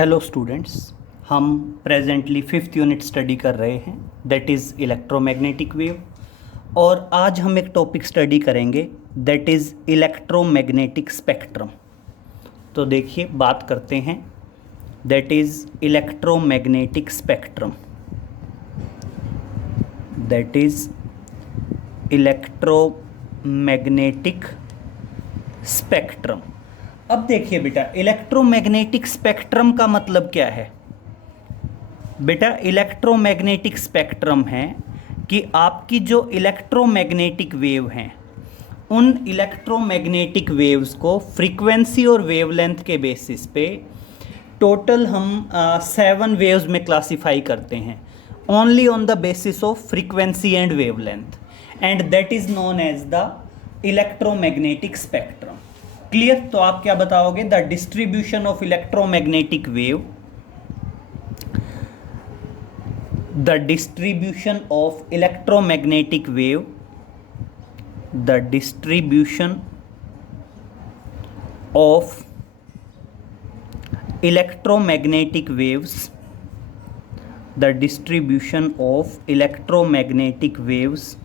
Hello students, हम presently fifth unit study कर रहे हैं दैट इज़ इलेक्ट्रोमैग्नेटिक वेव। और आज हम एक टॉपिक स्टडी करेंगे दैट इज़ इलेक्ट्रोमैग्नेटिक स्पेक्ट्रम। तो देखिए बात करते हैं that is electromagnetic spectrum, that is electromagnetic spectrum. अब देखिए बेटा, इलेक्ट्रोमैग्नेटिक स्पेक्ट्रम का मतलब क्या है। बेटा इलेक्ट्रोमैग्नेटिक स्पेक्ट्रम है कि आपकी जो इलेक्ट्रोमैग्नेटिक वेव हैं उन इलेक्ट्रोमैग्नेटिक वेव्स को फ्रीक्वेंसी और वेवलेंथ के बेसिस पे टोटल हम 7 वेव्स में क्लासिफाई करते हैं, only on the basis of frequency and wavelength, and that is known as the electromagnetic spectrum. Clear? तो आप क्या बताओगे? The distribution of electromagnetic wave, the distribution of electromagnetic wave, the distribution of electromagnetic waves, the distribution of electromagnetic waves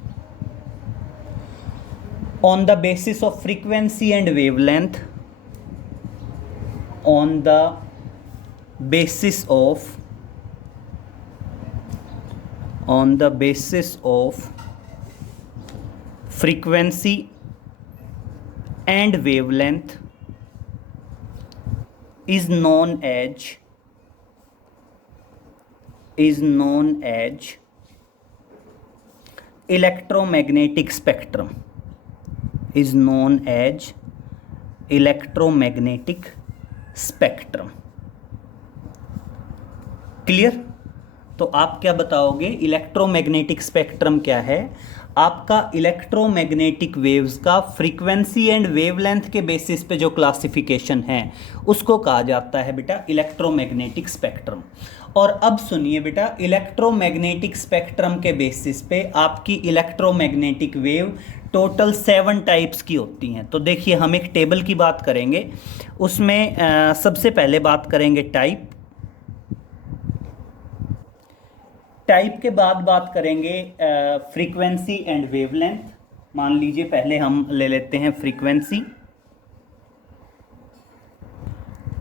on the basis of frequency and wavelength, on the basis of frequency and wavelength is known as electromagnetic spectrum, is known as electromagnetic spectrum। Clear? तो आप क्या बताओगे electromagnetic spectrum क्या है? आपका electromagnetic waves का frequency and wavelength के basis पे जो क्लासिफिकेशन है उसको कहा जाता है बेटा इलेक्ट्रोमैग्नेटिक स्पेक्ट्रम। और अब सुनिए बेटा, इलेक्ट्रोमैग्नेटिक स्पेक्ट्रम के बेसिस पे आपकी इलेक्ट्रोमैग्नेटिक वेव टोटल 7 टाइप्स की होती हैं। तो देखिए हम एक टेबल की बात करेंगे, उसमें सबसे पहले बात करेंगे टाइप के बाद बात करेंगे फ्रीक्वेंसी एंड वेवलेंथ। मान लीजिए पहले हम ले लेते हैं फ्रीक्वेंसी।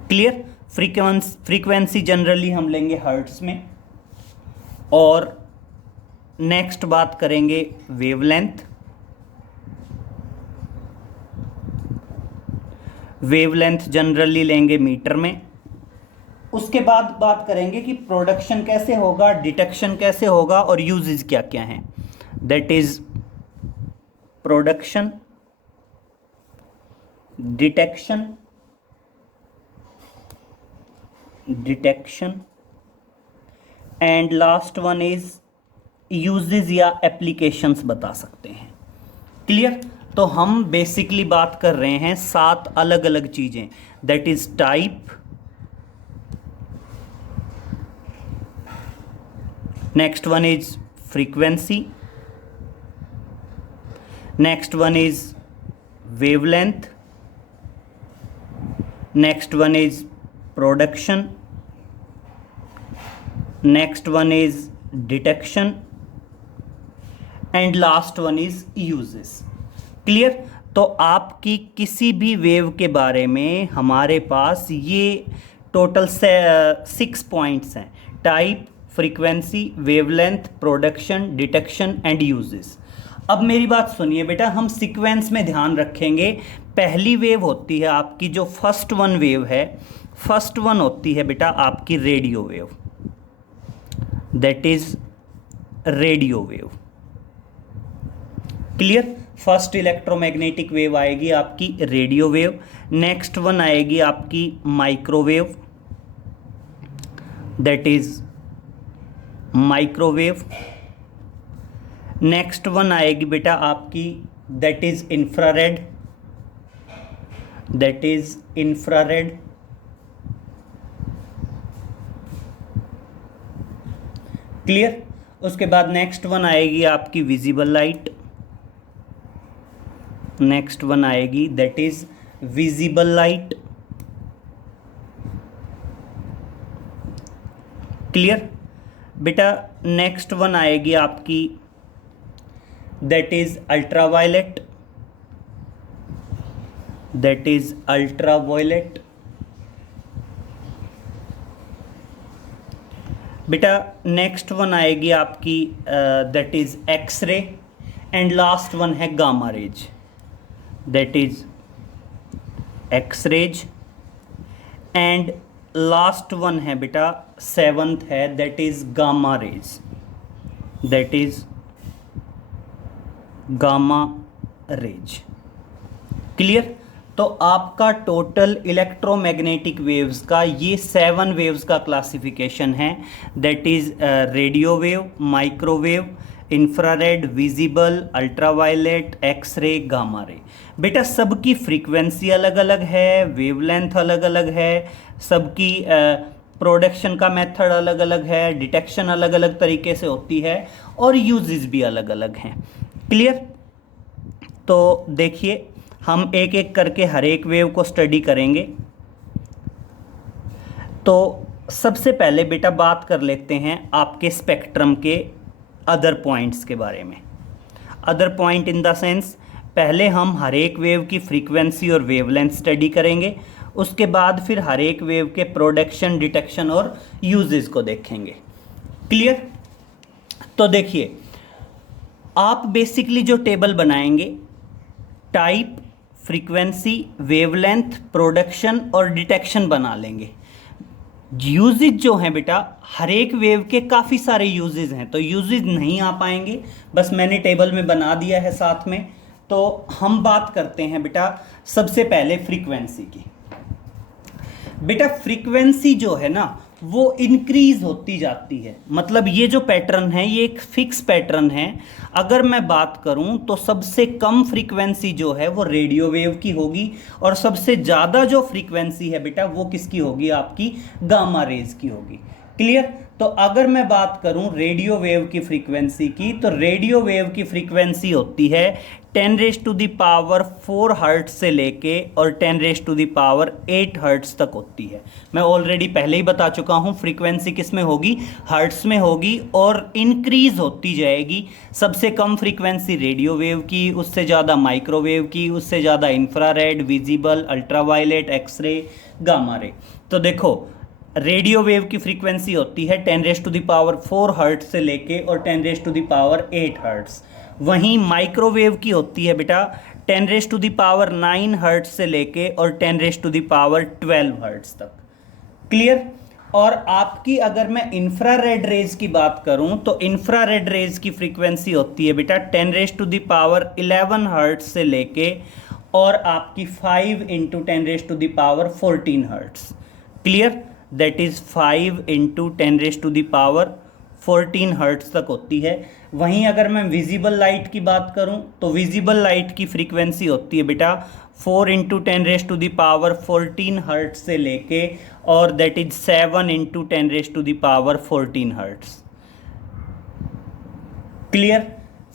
क्लियर? फ्रीक्वेंसी जनरली हम लेंगे हर्ट्स में। और नेक्स्ट बात करेंगे वेवलेंथ। वेवलेंथ जनरली लेंगे मीटर में। उसके बाद बात करेंगे कि प्रोडक्शन कैसे होगा, डिटेक्शन कैसे होगा और यूजेस क्या क्या हैं। That is production, detection and last one is uses या एप्लीकेशंस बता सकते हैं। क्लियर? तो हम बेसिकली बात कर रहे हैं 7 अलग अलग चीजें। That is type, next one is frequency, next one is wavelength, next one is production, next one is detection and last one is uses। Clear? तो आपकी किसी भी वेव के बारे में हमारे पास ये टोटल 6 पॉइंट्स हैं: type, frequency, wavelength, production, detection and uses. अब मेरी बात सुनिए बेटा, हम सीक्वेंस में ध्यान रखेंगे। पहली वेव होती है आपकी जो फर्स्ट वन वेव है, फर्स्ट वन होती है बेटा आपकी radio wave, that is radio wave. Clear? First electromagnetic wave आएगी आपकी रेडियो वेव। नेक्स्ट वन आएगी आपकी microwave, that is microwave. Next one आएगी बेटा आपकी that is infrared, that is infrared. Clear? उसके बाद नेक्स्ट वन आएगी आपकी विजिबल लाइट, नेक्स्ट वन आएगी that is visible light. Clear बेटा। नेक्स्ट वन आएगी आपकी, that is ultraviolet, that is ultraviolet. बेटा नेक्स्ट वन आएगी आपकी that is X-ray, and last one है gamma rays, that is X-rays, and last one है बेटा सेवंथ है that is gamma rays, that is gamma rays. Clear. तो आपका total electromagnetic waves का ये 7 वेव्स का क्लासिफिकेशन है, that is radio wave, microwave, infrared, visible, ultraviolet, X-ray, gamma ray. बेटा सबकी फ्रीक्वेंसी अलग अलग है, वेवलेंथ अलग अलग है, सबकी प्रोडक्शन का मेथड अलग अलग है, डिटेक्शन अलग अलग तरीके से होती है, और यूजेस भी अलग अलग हैं। क्लियर। तो देखिए हम एक एक करके हर एक वेव को स्टडी करेंगे। तो सबसे पहले बेटा बात कर लेते हैं आपके स्पेक्ट्रम के अदर पॉइंट्स के बारे में। Other point in the sense, पहले हम हर एक वेव की फ्रीक्वेंसी और वेवलेंथ स्टडी करेंगे, उसके बाद फिर हर एक वेव के प्रोडक्शन, डिटेक्शन और यूजेस को देखेंगे। क्लियर। तो देखिए आप बेसिकली जो टेबल बनाएंगे, टाइप, फ्रीक्वेंसी, वेवलेंथ, प्रोडक्शन और डिटेक्शन बना लेंगे। यूजेज जो हैं बेटा, हर एक वेव के काफ़ी सारे यूजेज हैं, तो यूजेज नहीं आ पाएंगे, बस मैंने टेबल में बना दिया है साथ में। तो हम बात करते हैं बेटा सबसे पहले फ्रीक्वेंसी की। बेटा फ्रीक्वेंसी जो है ना वो इंक्रीज होती जाती है, मतलब ये जो पैटर्न है ये एक फिक्स पैटर्न है। अगर मैं बात करूं तो सबसे कम फ्रीक्वेंसी जो है वो रेडियो वेव की होगी, और सबसे ज़्यादा जो फ्रीक्वेंसी है बेटा वो किसकी होगी, आपकी गामा रेज की होगी। क्लियर। तो अगर मैं बात करूं रेडियो वेव की फ्रीक्वेंसी की, तो रेडियो वेव की फ्रीक्वेंसी होती है 10⁻⁴ हर्ट्ज से लेके और 10⁻8 हर्ट्ज तक होती है। मैं ऑलरेडी पहले ही बता चुका हूं फ्रीक्वेंसी किस में होगी, हर्ट्ज में होगी, और इंक्रीज होती जाएगी। सबसे कम फ्रीक्वेंसी रेडियो वेव की, उससे ज़्यादा माइक्रोवेव की, उससे ज़्यादा infrared, visible, ultraviolet, X-ray, gamma ray. तो देखो रेडियो वेव की फ्रीक्वेंसी होती है 10⁻⁴ हर्ट्ज से लेके और 10⁻8 हर्ट्ज। वहीं माइक्रोवेव की होती है बेटा 10⁻9 हर्ट्ज से लेके और 10⁻12 हर्ट्ज तक। क्लियर। और आपकी अगर मैं इंफ्रारेड रेज की बात करूं तो इंफ्रारेड रेज की फ्रीक्वेंसी होती है बेटा 10⁻11 हर्ट्ज से लेके और आपकी 5 × 10⁻14 hertz. Clear. That is 5 × 10⁻14 hertz तक होती है। वहीं अगर मैं विजिबल लाइट की बात करूं तो विजिबल लाइट की फ्रीक्वेंसी होती है बेटा 4 × 10⁻14 हर्ट्ज से लेके और दैट इज 7 × 10⁻14 हर्ट्ज। क्लियर।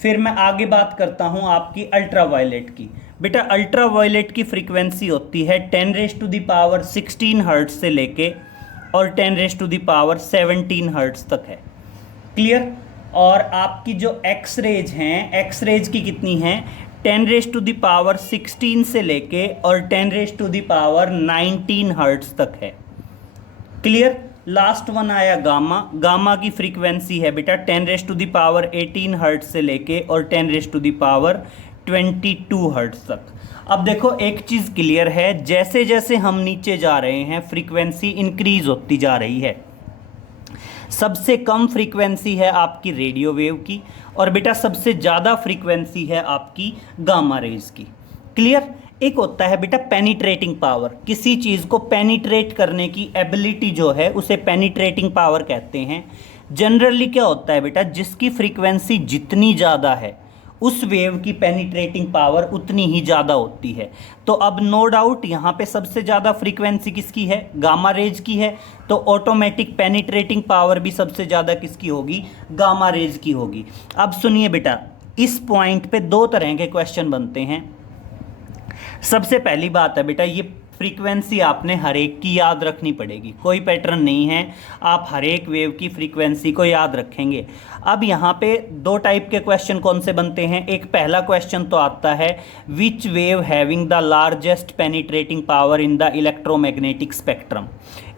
फिर मैं आगे बात करता हूं आपकी अल्ट्रावायलेट की। बेटा अल्ट्रावायलेट की फ्रीक्वेंसी होती है 10⁻16 हर्ट्ज से लेके और 10⁻17 हर्ट्ज तक है। क्लियर। और आपकी जो एक्स रेज हैं, एक्स रेज की कितनी हैं, 10⁻16 से लेके और 10⁻19 हर्ट्ज तक है। क्लियर। लास्ट वन आया गामा। गामा की फ्रीक्वेंसी है बेटा 10⁻18 हर्ट्ज से लेके और 10⁻22 हर्ट्ज तक। अब देखो एक चीज़ क्लियर है, जैसे जैसे हम नीचे जा रहे हैं फ्रीक्वेंसी इंक्रीज होती जा रही है। सबसे कम फ्रीक्वेंसी है आपकी रेडियो वेव की, और बेटा सबसे ज़्यादा फ्रीक्वेंसी है आपकी गामा रेज की। क्लियर। एक होता है बेटा पेनिट्रेटिंग पावर, किसी चीज़ को पेनिट्रेट करने की एबिलिटी जो है उसे पेनिट्रेटिंग पावर कहते हैं। जनरली क्या होता है बेटा, जिसकी फ्रीक्वेंसी जितनी ज़्यादा है उस वेव की पेनिट्रेटिंग पावर उतनी ही ज़्यादा होती है। तो अब नो डाउट यहाँ पे सबसे ज़्यादा फ्रीक्वेंसी किसकी है, गामा रेज की है, तो ऑटोमेटिक पेनिट्रेटिंग पावर भी सबसे ज़्यादा किसकी होगी, गामा रेज की होगी। अब सुनिए बेटा, इस पॉइंट पे 2 तरह के क्वेश्चन बनते हैं। सबसे पहली बात है बेटा, ये फ्रीक्वेंसी आपने हर एक की याद रखनी पड़ेगी, कोई पैटर्न नहीं है, आप हर एक वेव की फ्रीक्वेंसी को याद रखेंगे। अब यहाँ पे दो टाइप के क्वेश्चन कौन से बनते हैं, एक पहला क्वेश्चन तो आता है which wave having the largest penetrating power in the electromagnetic spectrum.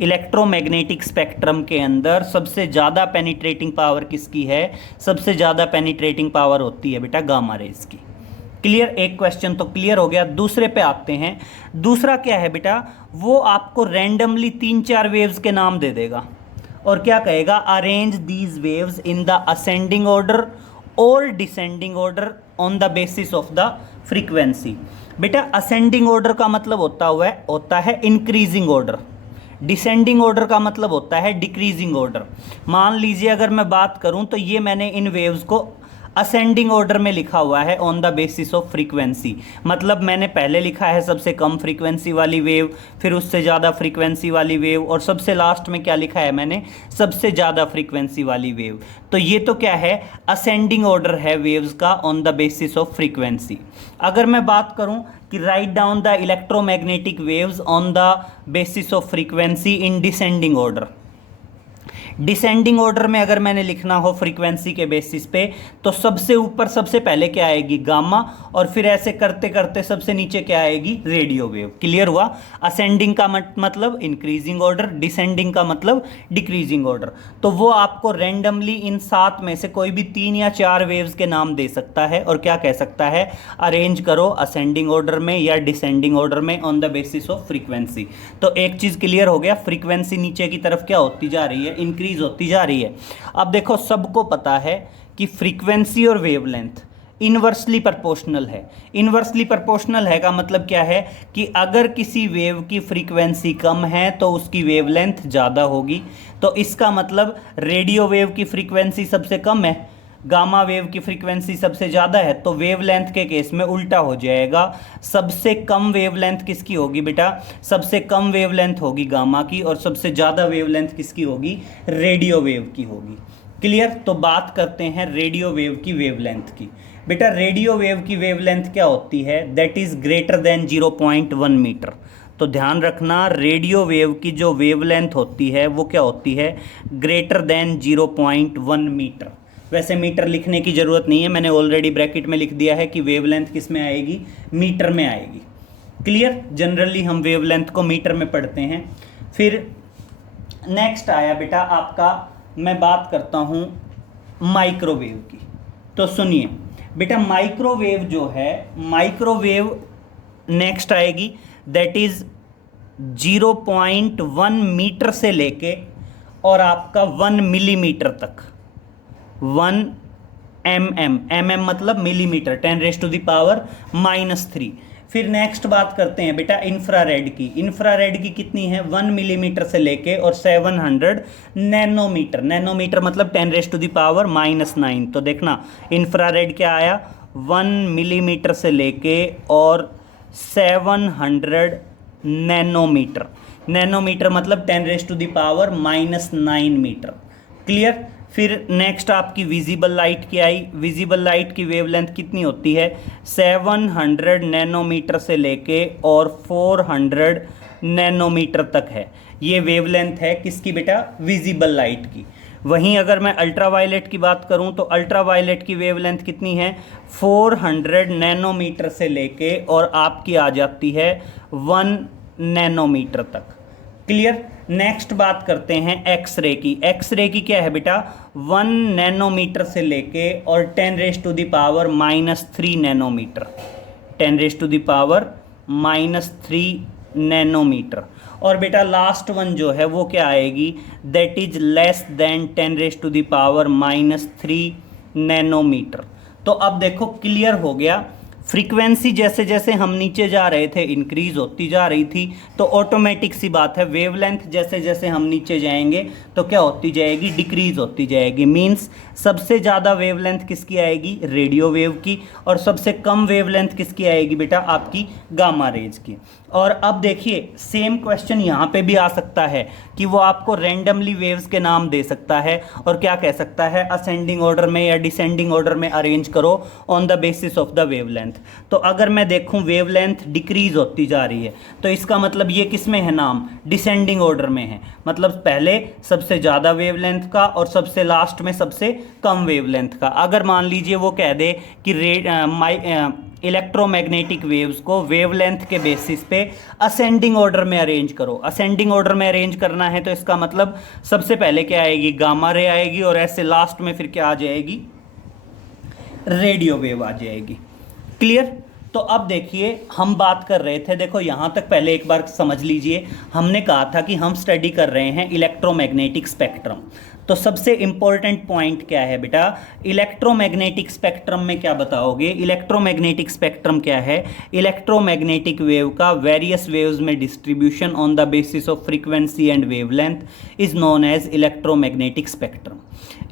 Electromagnetic spectrum के अंदर सबसे ज़्यादा पेनिट्रेटिंग पावर किसकी है, सबसे ज़्यादा पेनिट्रेटिंग पावर होती है बेटा गामा रेज की। क्लियर, एक क्वेश्चन तो क्लियर हो गया। दूसरे पे आते हैं। दूसरा क्या है बेटा, वो आपको रैंडमली 3-4 वेव्स के नाम दे देगा और क्या कहेगा, arrange these waves in the ascending order और descending order on the basis of the frequency. बेटा असेंडिंग ऑर्डर का मतलब होता है इंक्रीजिंग ऑर्डर, डिसेंडिंग ऑर्डर का मतलब होता है डिक्रीजिंग ऑर्डर। मान लीजिए अगर मैं बात करूं तो ये मैंने इन वेव्स को असेंडिंग ऑर्डर में लिखा हुआ है on the basis of frequency, मतलब मैंने पहले लिखा है सबसे कम फ्रीक्वेंसी वाली वेव, फिर उससे ज़्यादा फ्रीक्वेंसी वाली वेव, और सबसे लास्ट में क्या लिखा है मैंने, सबसे ज़्यादा फ्रीक्वेंसी वाली वेव। तो ये तो क्या है, असेंडिंग ऑर्डर है वेव्स का on the basis of frequency. अगर मैं बात करूं कि write down the electromagnetic waves on the basis of frequency in descending order, descending order में अगर मैंने लिखना हो फ्रीक्वेंसी के बेसिस पे, तो सबसे ऊपर सबसे पहले क्या आएगी, गामा, और फिर ऐसे करते करते सबसे नीचे क्या आएगी, रेडियो वेव। क्लियर हुआ। असेंडिंग का मतलब इंक्रीजिंग ऑर्डर, डिसेंडिंग का मतलब डिक्रीजिंग ऑर्डर। तो वो आपको रैंडमली इन 7 में से कोई भी 3 या 4 वेव्स के नाम दे सकता है और क्या कह सकता है, अरेंज करो असेंडिंग ऑर्डर में या डिसेंडिंग ऑर्डर में on the basis of frequency. तो एक चीज़ क्लियर हो गया, फ्रीक्वेंसी नीचे की तरफ क्या होती जा रही है, इंक्रीज होती जा रही है। अब देखो सबको पता है कि फ्रीक्वेंसी और वेवलेंथ इनवर्सली प्रोपोर्शनल है। इनवर्सली प्रोपोर्शनल है का मतलब क्या है कि अगर किसी वेव की फ्रीक्वेंसी कम है तो उसकी वेवलेंथ ज़्यादा होगी। तो इसका मतलब रेडियो वेव की फ्रीक्वेंसी सबसे कम है, गामा वेव की फ्रीक्वेंसी सबसे ज़्यादा है, तो वेवलेंथ के केस में उल्टा हो जाएगा। सबसे कम वेवलेंथ किसकी होगी बेटा, सबसे कम वेवलेंथ होगी गामा की, और सबसे ज़्यादा वेवलेंथ किसकी होगी, रेडियो वेव की होगी। क्लियर। तो बात करते हैं रेडियो वेव की वेवलेंथ की। बेटा रेडियो वेव की वेवलेंथ क्या होती है, that is greater than 0.1 meter. तो ध्यान रखना, रेडियो वेव की जो वेवलेंथ होती है वो क्या होती है, ग्रेटर देन 0.1 मीटर। वैसे मीटर लिखने की ज़रूरत नहीं है, मैंने ऑलरेडी ब्रैकेट में लिख दिया है कि वेवलेंथ किस में आएगी, मीटर में आएगी। क्लियर। जनरली हम वेवलेंथ को मीटर में पढ़ते हैं। फिर नेक्स्ट आया बेटा आपका, मैं बात करता हूँ माइक्रोवेव की। तो सुनिए बेटा, माइक्रोवेव जो है, माइक्रोवेव नेक्स्ट आएगी, दैट इज़ 0.1 मीटर से लेके और आपका 1 मिलीमीटर तक, 1 mm मतलब मिलीमीटर, 10⁻⁻³ फिर नेक्स्ट बात करते हैं बेटा इंफ्रारेड की। इंफ्रारेड की कितनी है, 1 मिलीमीटर से लेके और 700 नैनोमीटर। नैनोमीटर मतलब 10⁻⁻⁹ तो देखना इंफ्रारेड क्या आया, 1 मिलीमीटर से लेके और 700 नैनोमीटर। नैनोमीटर मतलब 10⁻⁻⁹ मीटर। क्लियर। फिर नेक्स्ट आपकी विजिबल लाइट की आई। विजिबल लाइट की वेवलेंथ कितनी होती है, 700 नैनोमीटर से लेके और 400 नैनोमीटर तक है। ये वेवलेंथ है किसकी बेटा, विजिबल लाइट की। वहीं अगर मैं अल्ट्रावायलेट की बात करूं तो अल्ट्रावायलेट की वेवलेंथ कितनी है, 400 नैनोमीटर से लेके और आपकी आ जाती है 1 नैनोमीटर तक। क्लियर। नेक्स्ट बात करते हैं एक्सरे की। एक्सरे की क्या है बेटा, 1 नैनोमीटर से लेके और 10⁻³ नैनोमीटर, 10⁻³ नैनोमीटर। और बेटा लास्ट वन जो है वो क्या आएगी, that is less than 10⁻³ nanometer. तो अब देखो क्लियर हो गया, फ्रीक्वेंसी जैसे जैसे हम नीचे जा रहे थे इंक्रीज होती जा रही थी, तो ऑटोमेटिक सी बात है वेवलेंथ जैसे जैसे हम नीचे जाएंगे तो क्या होती जाएगी, डिक्रीज होती जाएगी। मींस सबसे ज़्यादा वेवलेंथ किसकी आएगी, रेडियो वेव की, और सबसे कम वेवलेंथ किसकी आएगी बेटा, आपकी गामा रेज की। और अब देखिए सेम क्वेश्चन यहाँ पे भी आ सकता है कि वो आपको रैंडमली वेव्स के नाम दे सकता है और क्या कह सकता है, असेंडिंग ऑर्डर में या डिसेंडिंग ऑर्डर में अरेंज करो on the basis of the wavelength. तो अगर मैं देखूं वेवलेंथ डिक्रीज होती जा रही है, तो इसका मतलब ये किस में है, नाम डिसेंडिंग ऑर्डर में है, मतलब पहले सबसे ज़्यादा वेवलेंथ का और सबसे लास्ट में सबसे कम वेवलेंथ का। अगर मान लीजिए वो कह दे कि इलेक्ट्रोमैग्नेटिक वेव्स को वेवलेंथ के बेसिस पे असेंडिंग ऑर्डर में अरेंज करो, असेंडिंग ऑर्डर में अरेंज करना है तो इसका मतलब सबसे पहले क्या आएगी, गामा रे आएगी, और ऐसे लास्ट में फिर क्या आ जाएगी, रेडियो वेव आ जाएगी। क्लियर? तो अब देखिए हम बात कर रहे थे, देखो यहाँ तक पहले एक बार समझ लीजिए, हमने कहा था कि हम स्टडी कर रहे हैं इलेक्ट्रोमैग्नेटिक स्पेक्ट्रम। तो सबसे इंपॉर्टेंट पॉइंट क्या है बेटा, इलेक्ट्रोमैग्नेटिक स्पेक्ट्रम में क्या बताओगे, इलेक्ट्रोमैग्नेटिक स्पेक्ट्रम क्या है, इलेक्ट्रोमैग्नेटिक वेव का वेरियस वेव्स में distribution on the basis of frequency and wavelength is known as electromagnetic spectrum.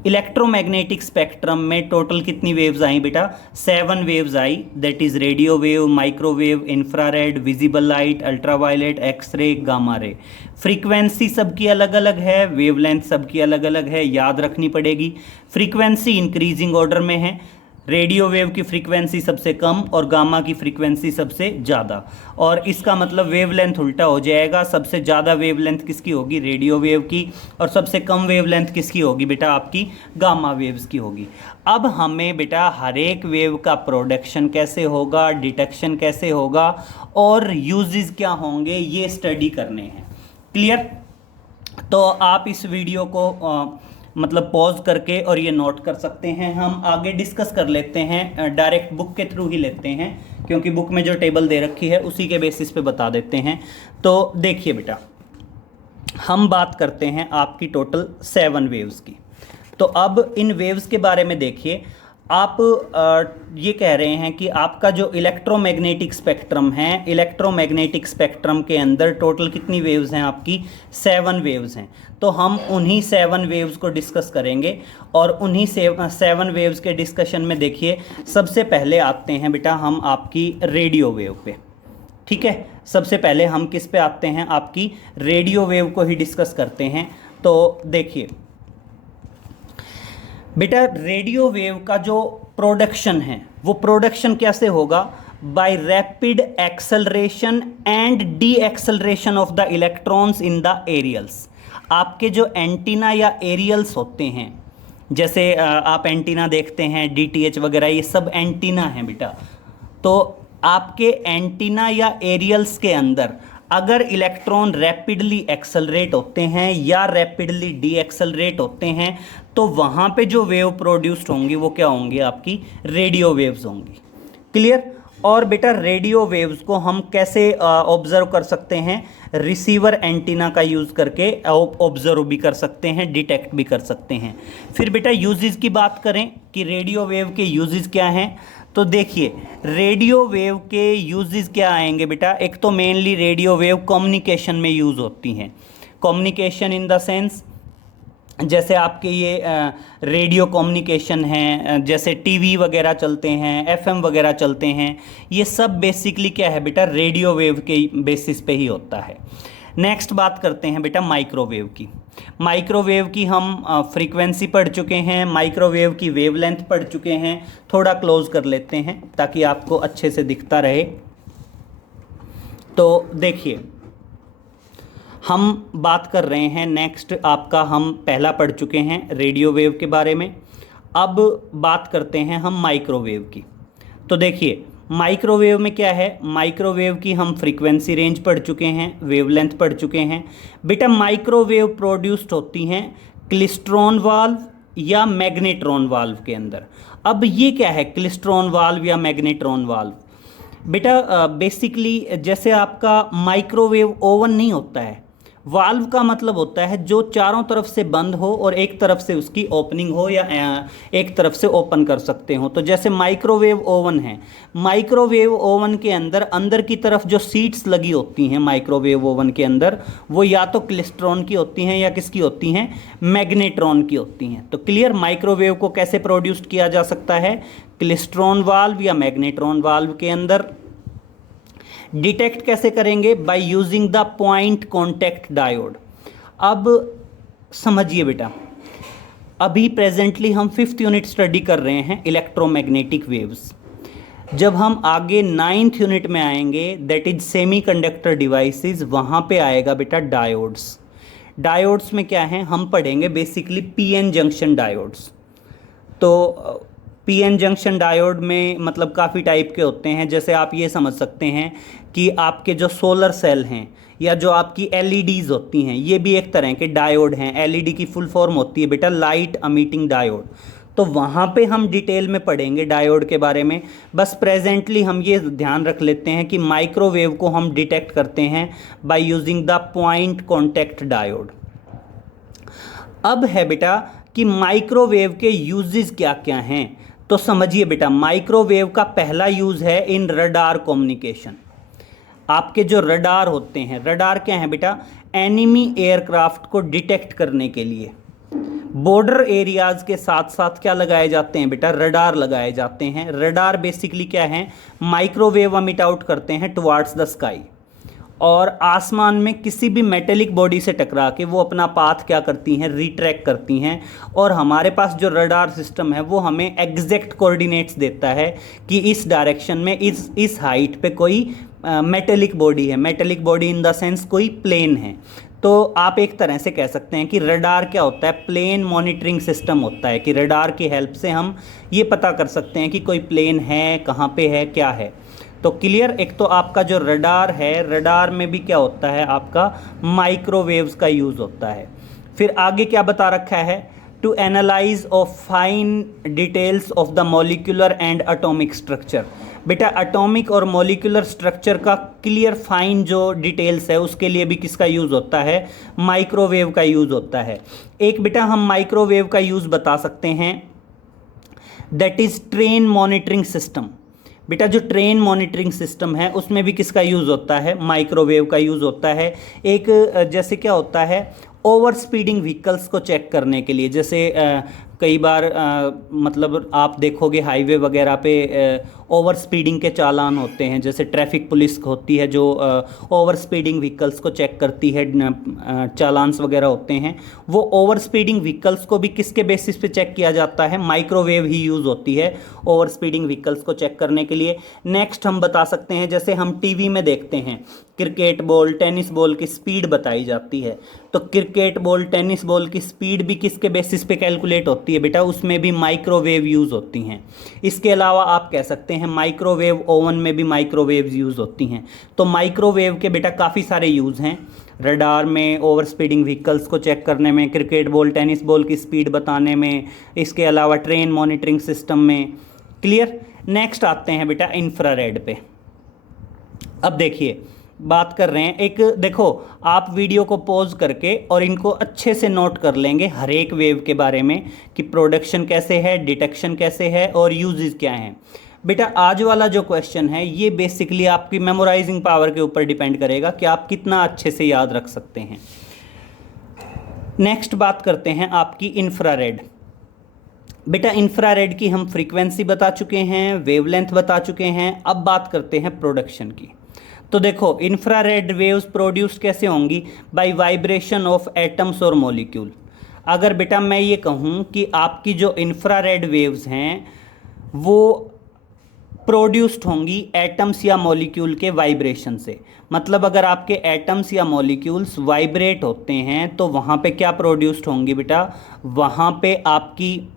Electromagnetic spectrum में टोटल कितनी वेव्स आई बेटा, 7 वेव्स आई, that is radio wave, microwave, infrared, visible light, ultraviolet, X-ray, gamma ray. Frequency सबकी अलग अलग है, wavelength सबकी अलग अलग है, याद रखनी पड़ेगी। फ्रीक्वेंसी इंक्रीजिंग ऑर्डर में है, रेडियो वेव की फ्रीक्वेंसी सबसे कम और गामा की फ्रीक्वेंसी सबसे ज़्यादा, और इसका मतलब वेवलेंथ उल्टा हो जाएगा, सबसे ज़्यादा वेवलेंथ किसकी होगी, रेडियो वेव की, और सबसे कम वेवलेंथ किसकी होगी बेटा, आपकी गामा वेव्स की होगी। अब हमें बेटा हर एक वेव का प्रोडक्शन कैसे होगा, डिटेक्शन कैसे होगा और यूजेस क्या होंगे, ये स्टडी करने हैं। क्लियर? तो आप इस वीडियो को मतलब पॉज करके और ये नोट कर सकते हैं। हम आगे डिस्कस कर लेते हैं, डायरेक्ट बुक के थ्रू ही लेते हैं, क्योंकि बुक में जो टेबल दे रखी है उसी के बेसिस पे बता देते हैं। तो देखिए बेटा, हम बात करते हैं आपकी टोटल 7 वेव्स की। तो अब इन वेव्स के बारे में देखिए, आप ये कह रहे हैं कि आपका जो इलेक्ट्रोमैग्नेटिक स्पेक्ट्रम है, इलेक्ट्रोमैग्नेटिक स्पेक्ट्रम के अंदर टोटल कितनी वेव्स हैं आपकी, 7 वेव्स हैं। तो हम उन्हीं 7 वेव्स को डिस्कस करेंगे, और उन्हीं 7 वेव्स के डिस्कशन में देखिए सबसे पहले आते हैं बेटा हम आपकी रेडियो वेव पे। ठीक है, सबसे पहले हम किस पे आते हैं, आपकी रेडियो वेव को ही डिस्कस करते हैं। तो देखिए बेटा, रेडियो वेव का जो प्रोडक्शन है वो प्रोडक्शन कैसे होगा, by rapid acceleration and de acceleration of the electrons in the aerials. आपके जो एंटीना या एरियल्स होते हैं, जैसे आप एंटीना देखते हैं, डीटीएच वगैरह, ये सब एंटीना हैं बेटा। तो आपके एंटीना या एरियल्स के अंदर अगर इलेक्ट्रॉन रैपिडली एक्सेलरेट होते हैं या रैपिडली डी एक्सेलरेट होते हैं, तो वहाँ पे जो वेव प्रोड्यूस्ड होंगी वो क्या होंगी, आपकी रेडियो वेव्स होंगी। क्लियर? और बेटा रेडियो वेव्स को हम कैसे ऑब्जर्व कर सकते हैं, रिसीवर एंटीना का यूज़ करके ऑब्जर्व भी कर सकते हैं, डिटेक्ट भी कर सकते हैं। फिर बेटा यूजेस की बात करें कि रेडियो वेव के यूजेस क्या हैं, तो देखिए रेडियो वेव के यूजेस क्या आएंगे बेटा, एक तो मेनली रेडियो वेव कम्युनिकेशन में यूज़ होती हैं। कम्युनिकेशन इन द सेंस जैसे आपके ये रेडियो कम्युनिकेशन हैं, जैसे टीवी वगैरह चलते हैं, एफएम वगैरह चलते हैं, ये सब बेसिकली क्या है बेटा, रेडियो वेव के बेसिस पे ही होता है। नेक्स्ट बात करते हैं बेटा माइक्रोवेव की। माइक्रोवेव की हम फ्रीक्वेंसी पढ़ चुके हैं, माइक्रोवेव की वेवलेंथ पढ़ चुके हैं। थोड़ा क्लोज कर लेते हैं ताकि आपको अच्छे से दिखता रहे। तो देखिए हम बात कर रहे हैं नेक्स्ट, आपका हम पहला पढ़ चुके हैं रेडियो वेव के बारे में। अब बात करते हैं हम माइक्रोवेव की। तो देखिए माइक्रोवेव में क्या है, माइक्रोवेव की हम फ्रीक्वेंसी रेंज पढ़ चुके हैं, वेवलेंथ पढ़ चुके हैं। बेटा माइक्रोवेव प्रोड्यूस्ड होती हैं क्लिस्ट्रॉन वाल्व या मैग्नेट्रॉन वाल्व के अंदर। अब ये क्या है क्लिस्ट्रॉन वाल्व या मैग्नेट्रॉन वाल्व, बेटा बेसिकली जैसे आपका माइक्रोवेव ओवन नहीं होता है, वाल्व का मतलब होता है जो चारों तरफ से बंद हो और एक तरफ से उसकी ओपनिंग हो या एक तरफ से ओपन कर सकते हो। तो जैसे माइक्रोवेव ओवन है, माइक्रोवेव ओवन के अंदर अंदर की तरफ जो सीट्स लगी होती हैं माइक्रोवेव ओवन के अंदर, वो या तो क्लिस्ट्रॉन की होती हैं या किसकी होती हैं, मैग्नेट्रॉन की होती हैं। तो क्लियर, माइक्रोवेव को कैसे प्रोड्यूस किया जा सकता है, क्लिस्ट्रॉन वाल्व या मैग्नेट्रॉन वाल्व के अंदर। डिटेक्ट कैसे करेंगे, by using the point contact diode. अब समझिए बेटा, अभी प्रेजेंटली हम 5th यूनिट स्टडी कर रहे हैं इलेक्ट्रोमैग्नेटिक वेव्स। जब हम आगे 9th यूनिट में आएंगे, दैट इज सेमीकंडक्टर डिवाइसेस, वहाँ पे आएगा बेटा डायोड्स। डायोड्स में क्या है, हम पढ़ेंगे बेसिकली पीएन जंक्शन डायोड्स। तो पीएन जंक्शन डायोड में मतलब काफ़ी टाइप के होते हैं। जैसे आप ये समझ सकते हैं कि आपके जो सोलर सेल हैं या जो आपकी एलईडीज़ होती हैं, ये भी एक तरह के डायोड हैं। एलईडी की फुल फॉर्म होती है बेटा लाइट अमीटिंग डायोड। तो वहाँ पे हम डिटेल में पढ़ेंगे डायोड के बारे में। बस प्रेजेंटली हम ये ध्यान रख लेते हैं कि माइक्रोवेव को हम डिटेक्ट करते हैं by using the point contact diode. अब है बेटा कि माइक्रोवेव के यूजेस क्या क्या हैं। तो समझिए बेटा, माइक्रोवेव का पहला यूज़ है इन रडार कम्युनिकेशन। आपके जो रडार होते हैं, रडार क्या है बेटा, एनिमी एयरक्राफ्ट को डिटेक्ट करने के लिए बॉर्डर एरियाज़ के साथ साथ क्या लगाए जाते हैं बेटा, रडार लगाए जाते हैं। रडार बेसिकली क्या है, माइक्रोवेव अमिट आउट करते हैं टुवार्ड्स द स्काई, और आसमान में किसी भी मेटेलिक बॉडी से टकरा के वो अपना पाथ क्या करती हैं, रिट्रैक करती हैं। और हमारे पास जो रडार सिस्टम है वो हमें एग्जैक्ट कोऑर्डिनेट्स देता है कि इस डायरेक्शन में इस हाइट पे कोई मेटेलिक बॉडी है। Metallic body in the sense कोई प्लेन है। तो आप एक तरह से कह सकते हैं कि रडार क्या होता है, प्लेन मॉनिटरिंग सिस्टम होता है। कि रडार की हेल्प से हम ये पता कर सकते हैं कि कोई प्लेन है, कहाँ पे है, क्या है। तो क्लियर। एक तो आपका जो रडार है, रडार में भी क्या होता है, आपका माइक्रोवेव्स का यूज़ होता है। फिर आगे क्या बता रखा है, to analyse of fine details of the molecular and atomic structure. बेटा एटॉमिक और मॉलिक्यूलर स्ट्रक्चर का क्लियर फाइन जो डिटेल्स है उसके लिए भी किसका यूज़ होता है, माइक्रोवेव का यूज़ होता है। एक बेटा हम माइक्रोवेव का यूज़ बता सकते हैं, that is train monitoring system. बेटा जो ट्रेन मॉनिटरिंग सिस्टम है उसमें भी किसका यूज़ होता है, माइक्रोवेव का यूज़ होता है। एक जैसे क्या होता है, ओवर स्पीडिंग व्हीकल्स को चेक करने के लिए। जैसे कई बार मतलब आप देखोगे हाईवे वगैरह पे ओवर स्पीडिंग के चालान होते हैं। जैसे ट्रैफिक पुलिस होती है जो ओवर स्पीडिंग व्हीकल्स को चेक करती है, चालान्स वगैरह होते हैं। वो ओवर स्पीडिंग व्हीकल्स को भी किसके बेसिस पे चेक किया जाता है, माइक्रोवेव ही यूज़ होती है ओवर स्पीडिंग व्हीकल्स को चेक करने के लिए। नेक्स्ट हम बता सकते हैं, जैसे हम टीवी में देखते हैं क्रिकेट बॉल, टेनिस बॉल की स्पीड बताई जाती है। तो क्रिकेट बॉल, टेनिस बॉल की स्पीड भी किसके बेसिस पे कैलकुलेट होती है बेटा, उसमें भी माइक्रोवेव यूज़ होती हैं। इसके अलावा आप कह सकते हैं माइक्रोवेव ओवन में भी माइक्रोवेव यूज़ होती हैं। तो माइक्रोवेव के बेटा काफ़ी सारे यूज़ हैं, रडार में, ओवर स्पीडिंग व्हीकल्स को चेक करने में, क्रिकेट बॉल, टेनिस बॉल की स्पीड बताने में, इसके अलावा ट्रेन मॉनिटरिंग सिस्टम में। क्लियर। नेक्स्ट आते हैं बेटा इंफ्रारेड पे। अब देखिए बात कर रहे हैं, एक देखो आप वीडियो को पॉज करके और इनको अच्छे से नोट कर लेंगे हर एक वेव के बारे में कि प्रोडक्शन कैसे है, डिटेक्शन कैसे है और यूजेस क्या हैं। बेटा आज वाला जो क्वेश्चन है ये बेसिकली आपकी मेमोराइजिंग पावर के ऊपर डिपेंड करेगा कि आप कितना अच्छे से याद रख सकते हैं। नेक्स्ट बात करते हैं आपकी इंफ्रारेड। बेटा इंफ्रारेड की हम फ्रीक्वेंसी बता चुके हैं, वेवलेंथ बता चुके हैं। अब बात करते हैं प्रोडक्शन की। तो देखो इंफ्रारेड वेव्स प्रोड्यूस कैसे होंगी, बाय वाइब्रेशन ऑफ एटम्स और मॉलिक्यूल। अगर बेटा मैं ये कहूँ कि आपकी जो इंफ्रारेड वेव्स हैं वो प्रोड्यूस्ड होंगी एटम्स या मॉलिक्यूल के वाइब्रेशन से, मतलब अगर आपके एटम्स या मॉलिक्यूल्स वाइब्रेट होते हैं तो वहाँ पे क्या प्रोड्यूस्ड होंगी बेटा, वहाँ पे आपकी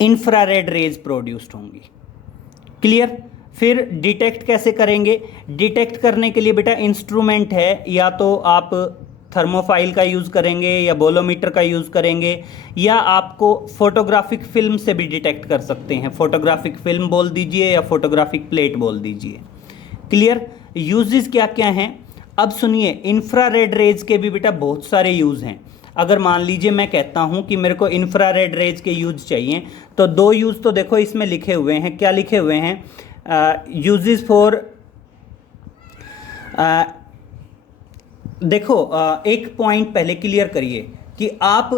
इंफ्रारेड रेज प्रोड्यूस्ड होंगी। क्लियर। फिर डिटेक्ट कैसे करेंगे, डिटेक्ट करने के लिए बेटा इंस्ट्रूमेंट है, या तो आप थर्मोफाइल का यूज़ करेंगे या बोलोमीटर का यूज़ करेंगे, या आपको फोटोग्राफिक फिल्म से भी डिटेक्ट कर सकते हैं। फोटोग्राफिक फिल्म बोल दीजिए या फोटोग्राफिक प्लेट बोल दीजिए। क्लियर। यूजेस क्या क्या हैं, अब सुनिए। इंफ्रारेड रेज के भी बेटा बहुत सारे यूज़ हैं। अगर मान लीजिए मैं कहता हूं कि मेरे को इंफ्रारेड रेज के यूज़ चाहिए, तो दो यूज़ तो देखो इसमें लिखे हुए हैं। क्या लिखे हुए हैं, यूजेस फॉर, देखो एक पॉइंट पहले क्लियर करिए कि आप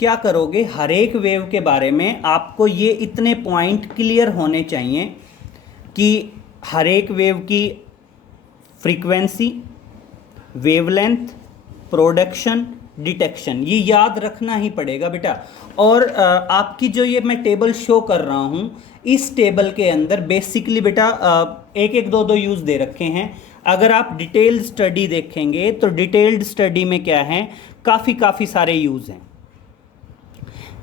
क्या करोगे, हर एक वेव के बारे में आपको ये इतने पॉइंट क्लियर होने चाहिए कि हर एक वेव की फ्रीक्वेंसी, वेवलेंथ, प्रोडक्शन, डिटेक्शन, ये याद रखना ही पड़ेगा बेटा। और आपकी जो ये मैं टेबल शो कर रहा हूँ, इस टेबल के अंदर बेसिकली बेटा एक एक दो दो यूज़ दे रखे हैं। अगर आप डिटेल्ड स्टडी देखेंगे तो डिटेल्ड स्टडी में क्या है, काफ़ी सारे यूज़ हैं।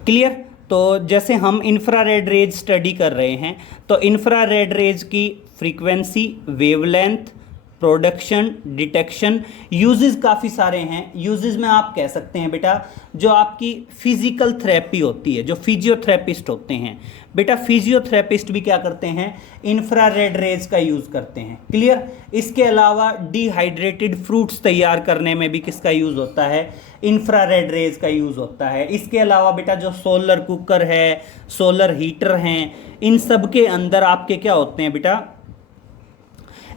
क्लियर। तो जैसे हम इंफ्रारेड रेज स्टडी कर रहे हैं तो इंफ्रारेड रेज की frequency, wavelength, production, detection, uses काफ़ी सारे हैं। यूजेस में आप कह सकते हैं बेटा जो आपकी फिजिकल थेरेपी होती है, जो फिजियोथेरेपिस्ट होते हैं बेटा, फिजियोथेरेपिस्ट भी क्या करते हैं, इंफ्रारेड रेज का यूज़ करते हैं। क्लियर। इसके अलावा डिहाइड्रेटेड फ्रूट्स तैयार करने में भी किसका यूज़ होता है, इंफ्रारेड रेज का यूज़ होता है। इसके अलावा बेटा जो सोलर कुकर है, सोलर हीटर हैं, इन सब के अंदर आपके क्या होते हैं बेटा,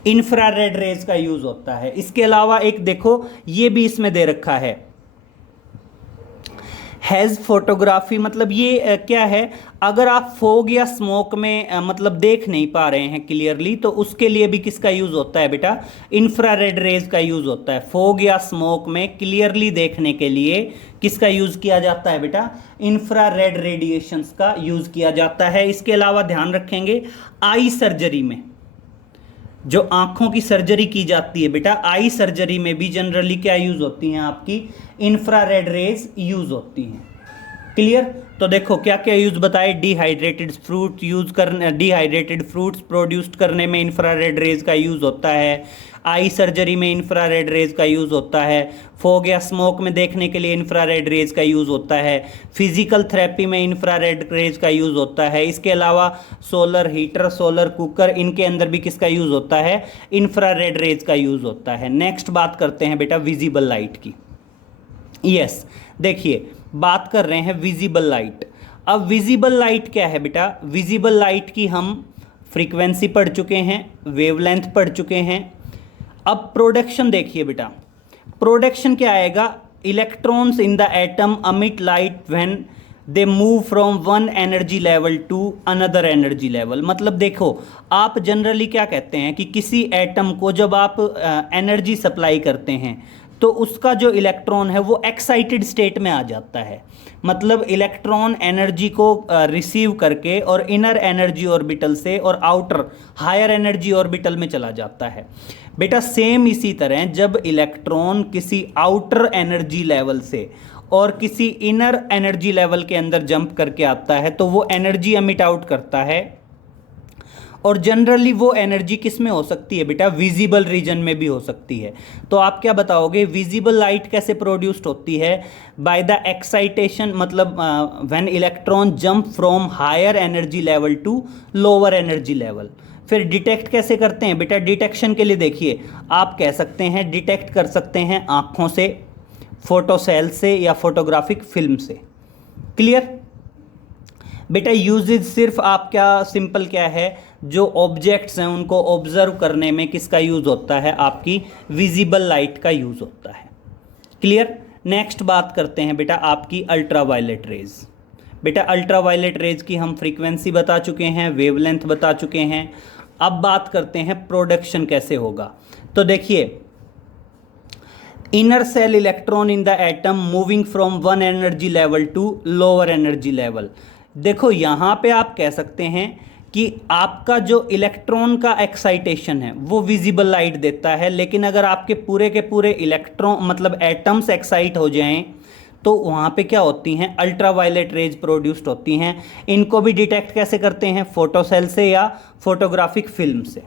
इंफ्रारेड रेज का यूज होता है। इसके अलावा एक देखो ये भी इसमें दे रखा है, हैज फोटोग्राफी, मतलब ये क्या है, अगर आप फोग या स्मोक में मतलब देख नहीं पा रहे हैं क्लियरली तो उसके लिए भी किसका यूज होता है बेटा, इंफ्रारेड रेज का यूज होता है। फोग या स्मोक में क्लियरली देखने के लिए किसका यूज किया जाता है बेटा, इंफ्रारेड रेडिएशंस का यूज किया जाता है। इसके अलावा ध्यान रखेंगे आई सर्जरी में, जो आंखों की सर्जरी की जाती है बेटा, आई सर्जरी में भी जनरली क्या यूज होती हैं, आपकी इंफ्रारेड रेज यूज होती हैं। क्लियर। तो देखो क्या क्या यूज बताए, डिहाइड्रेटेड फ्रूट यूज करने, डिहाइड्रेटेड फ्रूट्स प्रोड्यूस्ड करने में इंफ्रारेड रेज का यूज होता है, आई सर्जरी में इंफ्रारेड रेज का यूज होता है, फोग या स्मोक में देखने के लिए इंफ्रारेड रेज का यूज होता है, फिजिकल थेरेपी में इंफ्रारेड रेज का यूज होता है। इसके अलावा सोलर हीटर, सोलर कुकर, इनके अंदर भी किसका यूज होता है, इंफ्रारेड रेज का यूज होता है। नेक्स्ट बात करते हैं बेटा विजिबल लाइट की। यस, देखिए बात कर रहे हैं विजिबल लाइट। अब विजिबल लाइट क्या है बेटा, विजिबल लाइट की हम फ्रीक्वेंसी पढ़ चुके हैं, वेवलेंथ पढ़ चुके हैं। अब प्रोडक्शन देखिए बेटा, प्रोडक्शन क्या आएगा, electrons in the atom emit light when they move from one energy level to another energy level. मतलब देखो आप जनरली क्या कहते हैं कि किसी एटम को जब आप एनर्जी सप्लाई करते हैं तो उसका जो इलेक्ट्रॉन है वो एक्साइटेड स्टेट में आ जाता है। मतलब इलेक्ट्रॉन एनर्जी को रिसीव करके और इनर एनर्जी ऑर्बिटल से और आउटर हायर एनर्जी ऑर्बिटल में चला जाता है। बेटा सेम इसी तरह जब इलेक्ट्रॉन किसी आउटर एनर्जी लेवल से और किसी इनर एनर्जी लेवल के अंदर जंप करके आता है तो वो एनर्जी एमिट आउट करता है, और जनरली वो एनर्जी किस में हो सकती है बेटा, विजिबल रीजन में भी हो सकती है। तो आप क्या बताओगे, विजिबल लाइट कैसे प्रोड्यूस्ड होती है, बाय द एक्साइटेशन, मतलब when electron jump from higher energy level to lower energy level. फिर डिटेक्ट कैसे करते हैं बेटा, डिटेक्शन के लिए देखिए आप कह सकते हैं डिटेक्ट कर सकते हैं आँखों से, फोटो सेल से या फोटोग्राफिक फिल्म से। क्लियर बेटा। यूजेज सिर्फ आप क्या सिंपल क्या है, जो ऑब्जेक्ट्स हैं उनको ऑब्जर्व करने में किसका यूज़ होता है, आपकी विजिबल लाइट का यूज़ होता है। क्लियर। नेक्स्ट बात करते हैं बेटा आपकी अल्ट्रावायलेट रेज। बेटा अल्ट्रावायलेट रेज की हम फ्रीक्वेंसी बता चुके हैं, वेवलेंथ बता चुके हैं। अब बात करते हैं प्रोडक्शन कैसे होगा। तो देखिए inner shell electron in the atom moving from one energy level to lower energy level. देखो यहाँ पे आप कह सकते हैं कि आपका जो इलेक्ट्रॉन का एक्साइटेशन है वो विजिबल लाइट देता है, लेकिन अगर आपके पूरे के पूरे इलेक्ट्रॉन मतलब एटम्स एक्साइट हो जाएं तो वहाँ पे क्या होती हैं, अल्ट्रावायलेट रेज प्रोड्यूस्ड होती हैं। इनको भी डिटेक्ट कैसे करते हैं, फोटो सेल से या फोटोग्राफिक फिल्म से।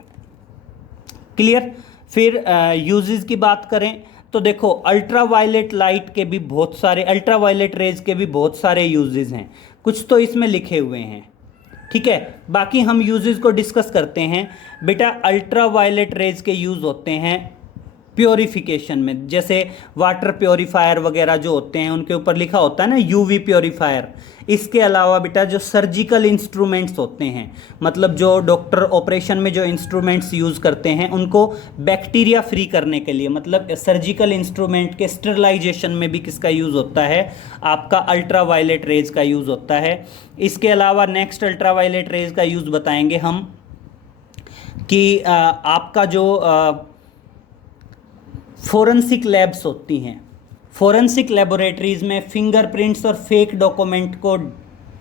क्लियर। फिर यूजेस की बात करें तो देखो अल्ट्रावायलेट लाइट के भी बहुत सारे, अल्ट्रावायलेट रेज के भी बहुत सारे यूजेस हैं, कुछ तो इसमें लिखे हुए हैं। ठीक है, बाकी हम यूजेस को डिस्कस करते हैं। बेटा अल्ट्रावायलेट रेज के यूज़ होते हैं प्योरीफिकेशन में, जैसे वाटर प्योरीफायर वगैरह जो होते हैं उनके ऊपर लिखा होता है ना यूवी प्योरीफायर। इसके अलावा बेटा जो सर्जिकल इंस्ट्रूमेंट्स होते हैं, मतलब जो डॉक्टर ऑपरेशन में जो इंस्ट्रूमेंट्स यूज़ करते हैं उनको बैक्टीरिया फ्री करने के लिए, मतलब सर्जिकल इंस्ट्रूमेंट के स्टरलाइजेशन में भी किसका यूज़ होता है, आपका अल्ट्रावायलेट रेज का यूज़ होता है। इसके अलावा नेक्स्ट अल्ट्रावायलेट रेज का यूज़ बताएंगे हम कि आपका जो फोरेंसिक लैब्स होती हैं, फोरेंसिक लेबोरेटरीज़ में फिंगरप्रिंट्स और फेक डॉक्यूमेंट को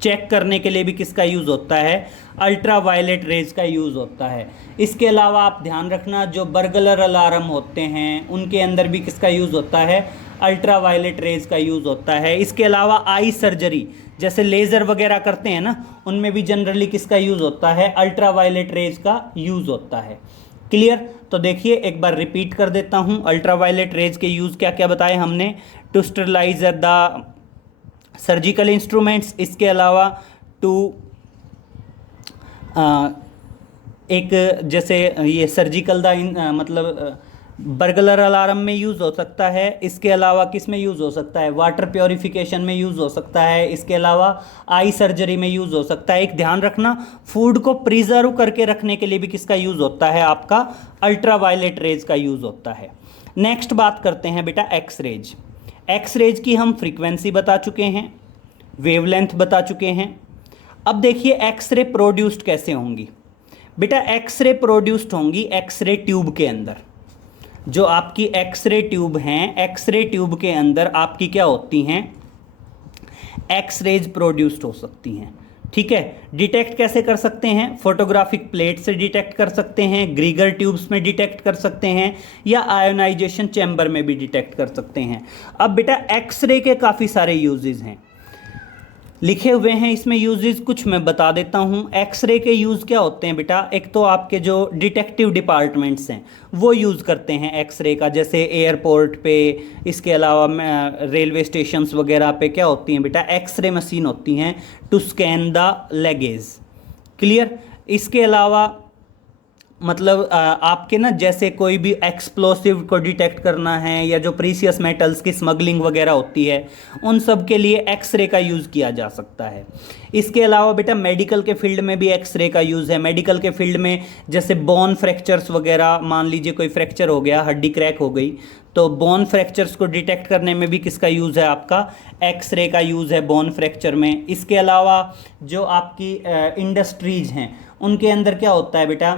चेक करने के लिए भी किसका यूज़ होता है, अल्ट्रा वायलेट रेज का यूज़ होता है। इसके अलावा आप ध्यान रखना जो बर्गलर अलार्म होते हैं उनके अंदर भी किसका यूज़ होता है, अल्ट्रा वायलेट रेज का यूज़ होता है। इसके अलावा आई सर्जरी जैसे लेज़र वगैरह करते हैं ना, उनमें भी जनरली किसका यूज़ होता है, अल्ट्रा वायलेट रेज का यूज़ होता है। क्लियर? तो देखिए एक बार रिपीट कर देता हूँ, अल्ट्रा वायलेट रेज के यूज़ क्या क्या बताए हमने, to sterilise the surgical instruments, इसके अलावा टू एक जैसे ये सर्जिकल मतलब बर्गलर अलार्म में यूज़ हो सकता है। इसके अलावा किस में यूज़ हो सकता है, वाटर प्योरिफिकेशन में यूज़ हो सकता है। इसके अलावा आई सर्जरी में यूज़ हो सकता है। एक ध्यान रखना, फूड को प्रिजर्व करके रखने के लिए भी किसका यूज़ होता है, आपका अल्ट्रा वायलेट रेज का यूज़ होता है। नेक्स्ट बात करते हैं बेटा एक्स रेज। एक्स रेज की हम फ्रीक्वेंसी बता चुके हैं, वेवलेंथ बता चुके हैं। अब देखिए एक्सरे प्रोड्यूस्ड कैसे होंगी बेटा, एक्सरे प्रोड्यूस्ड होंगी एक्सरे ट्यूब के अंदर। जो आपकी एक्सरे ट्यूब हैं, एक्सरे ट्यूब के अंदर आपकी क्या होती हैं, एक्सरेज प्रोड्यूस्ड हो सकती हैं। ठीक है, डिटेक्ट कैसे कर सकते हैं, फोटोग्राफिक प्लेट से डिटेक्ट कर सकते हैं, ग्रीगर ट्यूब्स में डिटेक्ट कर सकते हैं, या आयोनाइजेशन चैम्बर में भी डिटेक्ट कर सकते हैं। अब बेटा एक्सरे के काफ़ी सारे यूजेस हैं, लिखे हुए हैं इसमें यूजेस, कुछ मैं बता देता हूँ। एक्सरे के यूज़ क्या होते हैं बेटा, एक तो आपके जो डिटेक्टिव डिपार्टमेंट्स हैं वो यूज़ करते हैं एक्सरे का, जैसे एयरपोर्ट पे, इसके अलावा रेलवे स्टेशंस वगैरह पे क्या होती हैं बेटा, एक्सरे मशीन होती हैं to scan the luggage. Clear? इसके अलावा मतलब आपके ना जैसे कोई भी एक्सप्लोसिव को डिटेक्ट करना है, या जो प्रीशियस मेटल्स की स्मगलिंग वगैरह होती है, उन सब के लिए एक्सरे का यूज़ किया जा सकता है। इसके अलावा बेटा मेडिकल के फील्ड में भी एक्सरे का यूज़ है। मेडिकल के फील्ड में जैसे बोन फ्रैक्चर्स वगैरह, मान लीजिए कोई फ्रैक्चर हो गया, हड्डी क्रैक हो गई, तो बोन फ्रैक्चर्स को डिटेक्ट करने में भी किसका यूज़ है, आपका एक्सरे का यूज़ है बोन फ्रैक्चर में। इसके अलावा जो आपकी इंडस्ट्रीज हैं उनके अंदर क्या होता है बेटा,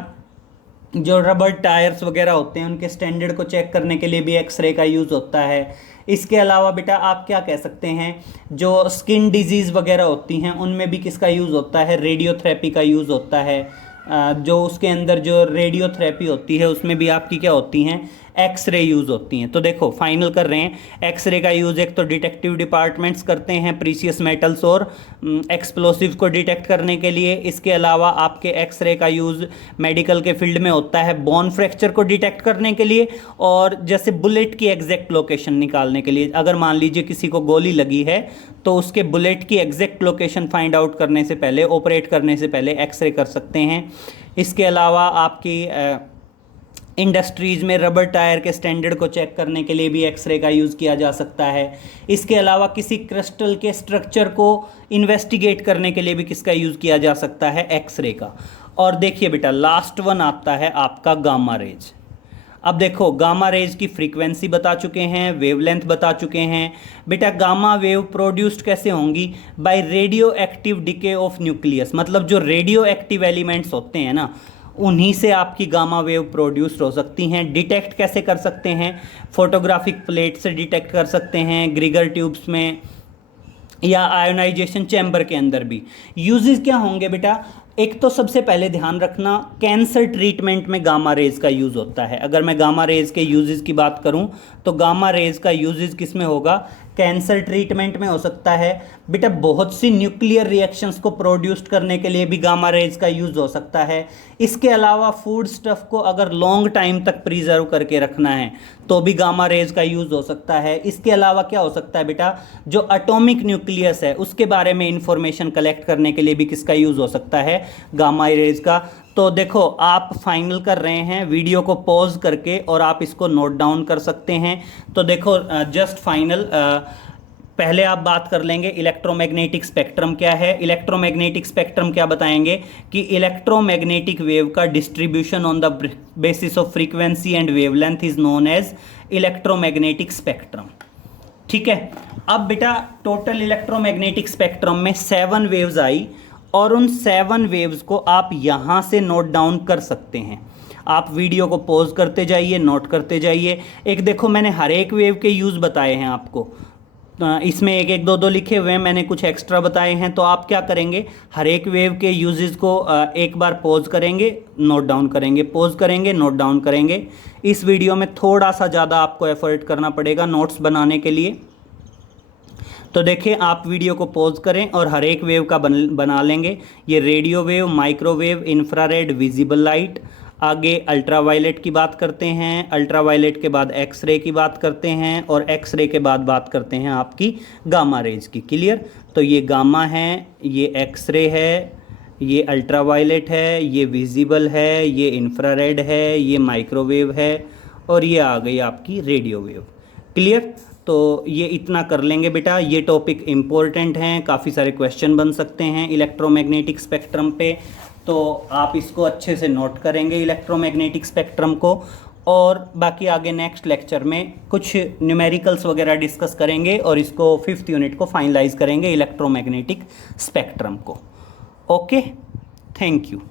जो रबर टायर्स वगैरह होते हैं उनके स्टैंडर्ड को चेक करने के लिए भी एक्सरे का यूज़ होता है। इसके अलावा बेटा आप क्या कह सकते हैं, जो स्किन डिजीज़ वगैरह होती हैं उनमें भी किसका यूज़ होता है, रेडियोथेरेपी का यूज़ होता है। जो उसके अंदर जो रेडियोथेरेपी होती है उसमें भी आपकी क्या होती हैं, एक्सरे यूज़ होती हैं। तो देखो फाइनल कर रहे हैं, एक्सरे का यूज़ एक तो डिटेक्टिव डिपार्टमेंट्स करते हैं प्रीशियस मेटल्स और एक्सप्लोसिव को डिटेक्ट करने के लिए। इसके अलावा आपके एक्सरे का यूज़ मेडिकल के फील्ड में होता है बोन फ्रैक्चर को डिटेक्ट करने के लिए, और जैसे बुलेट की एग्जैक्ट लोकेशन निकालने के लिए। अगर मान लीजिए किसी को गोली लगी है तो उसके बुलेट की एग्जैक्ट लोकेशन फाइंड आउट करने से पहले, ऑपरेट करने से पहले एक्सरे कर सकते हैं। इसके अलावा आपकी इंडस्ट्रीज़ में रबर टायर के स्टैंडर्ड को चेक करने के लिए भी एक्सरे का यूज़ किया जा सकता है। इसके अलावा किसी क्रिस्टल के स्ट्रक्चर को इन्वेस्टिगेट करने के लिए भी किसका यूज़ किया जा सकता है, एक्सरे का। और देखिए बेटा लास्ट वन आता है आपका गामा रेज। अब देखो गामा रेज की फ्रीक्वेंसी बता चुके हैं, वेवलेंथ बता चुके हैं। बेटा गामा वेव प्रोड्यूस्ड कैसे होंगी, by radioactive decay of nucleus, मतलब जो रेडियो एक्टिव एलिमेंट्स होते हैं ना उन्हीं से आपकी गामा वेव प्रोड्यूस्ड हो सकती हैं। डिटेक्ट कैसे कर सकते हैं, फोटोग्राफिक प्लेट से डिटेक्ट कर सकते हैं, ग्रीगर ट्यूब्स में, या आयोनाइजेशन चैम्बर के अंदर भी। यूजेस क्या होंगे बेटा, एक तो सबसे पहले ध्यान रखना कैंसर ट्रीटमेंट में गामा रेज का यूज़ होता है। अगर मैं गामा रेज के यूजेस की बात करूं तो गामा रेज का यूजेस किस में होगा, कैंसर ट्रीटमेंट में हो सकता है। बेटा बहुत सी न्यूक्लियर रिएक्शंस को प्रोड्यूस्ड करने के लिए भी गामा रेज का यूज़ हो सकता है। इसके अलावा फूड स्टफ को अगर लॉन्ग टाइम तक प्रिजर्व करके रखना है तो भी गामा रेज का यूज़ हो सकता है। इसके अलावा क्या हो सकता है बेटा, जो एटॉमिक न्यूक्लियस है उसके बारे में इंफॉर्मेशन कलेक्ट करने के लिए भी किसका यूज़ हो सकता है, गामा रेज का। तो देखो आप फाइनल कर रहे हैं, वीडियो को पॉज करके और आप इसको नोट डाउन कर सकते हैं। तो देखो जस्ट फाइनल पहले आप बात कर लेंगे इलेक्ट्रोमैग्नेटिक स्पेक्ट्रम क्या है। इलेक्ट्रोमैग्नेटिक स्पेक्ट्रम क्या बताएंगे कि इलेक्ट्रोमैग्नेटिक वेव का distribution on the basis of frequency and wavelength is known as electromagnetic spectrum. ठीक है, अब बेटा टोटल इलेक्ट्रोमैग्नेटिक स्पेक्ट्रम में 7 वेव्स आई और उन 7 वेव्स को आप यहाँ से नोट डाउन कर सकते हैं। आप वीडियो को पॉज करते जाइए, नोट करते जाइए। एक देखो मैंने हर एक वेव के यूज़ बताए हैं आपको, इसमें एक एक दो दो लिखे हुए हैं, मैंने कुछ एक्स्ट्रा बताए हैं। तो आप क्या करेंगे, हर एक वेव के यूजेस को एक बार पॉज करेंगे, नोट डाउन करेंगे, पॉज करेंगे, नोट डाउन करेंगे। इस वीडियो में थोड़ा सा ज़्यादा आपको एफर्ट करना पड़ेगा नोट्स बनाने के लिए। तो देखिए, आप वीडियो को पॉज करें और हर एक वेव का बना लेंगे। ये radio wave, microwave, infrared, visible light, आगे अल्ट्रावायलेट की बात करते हैं, अल्ट्रावायलेट के बाद एक्सरे की बात करते हैं, और एक्सरे के बाद बात करते हैं आपकी गामा रेज की। क्लियर? तो ये गामा है, ये एक्सरे है, ये अल्ट्रावायलेट है, ये विजिबल है, ये इंफ्रारेड है, ये माइक्रोवेव है, और ये आ गई आपकी रेडियो वेव। क्लियर? तो ये इतना कर लेंगे बेटा। ये टॉपिक इम्पोर्टेंट हैं, काफ़ी सारे क्वेश्चन बन सकते हैं इलेक्ट्रोमैग्नेटिक स्पेक्ट्रम पे, तो आप इसको अच्छे से नोट करेंगे इलेक्ट्रोमैग्नेटिक स्पेक्ट्रम को। और बाकी आगे नेक्स्ट लेक्चर में कुछ न्यूमेरिकल्स वगैरह डिस्कस करेंगे और इसको 5th यूनिट को फाइनलाइज करेंगे इलेक्ट्रोमैग्नेटिक स्पेक्ट्रम को। Okay, thank you.